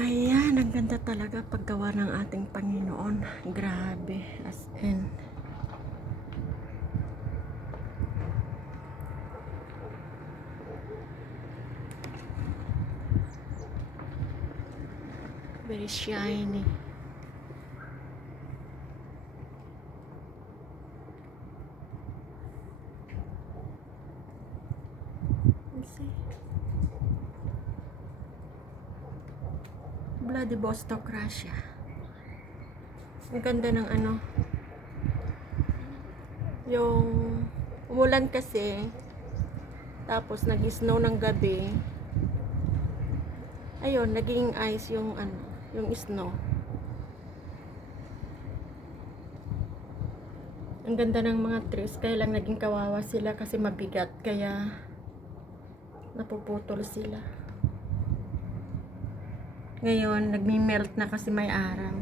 Ayan, ang ganda talaga paggawa ng ating Panginoon. Grabe, as in. Very shiny. Let's see. Vladivostok, Russia. Ang ganda ng ano. Yung umulan kasi, tapos nag-snow ng gabi. Ayun, naging ice yung ano, yung snow. Ang ganda ng mga trees, kaya lang naging kawawa sila kasi mabigat, kaya napuputol sila. Ngayon, nagmi-melt na kasi may araw.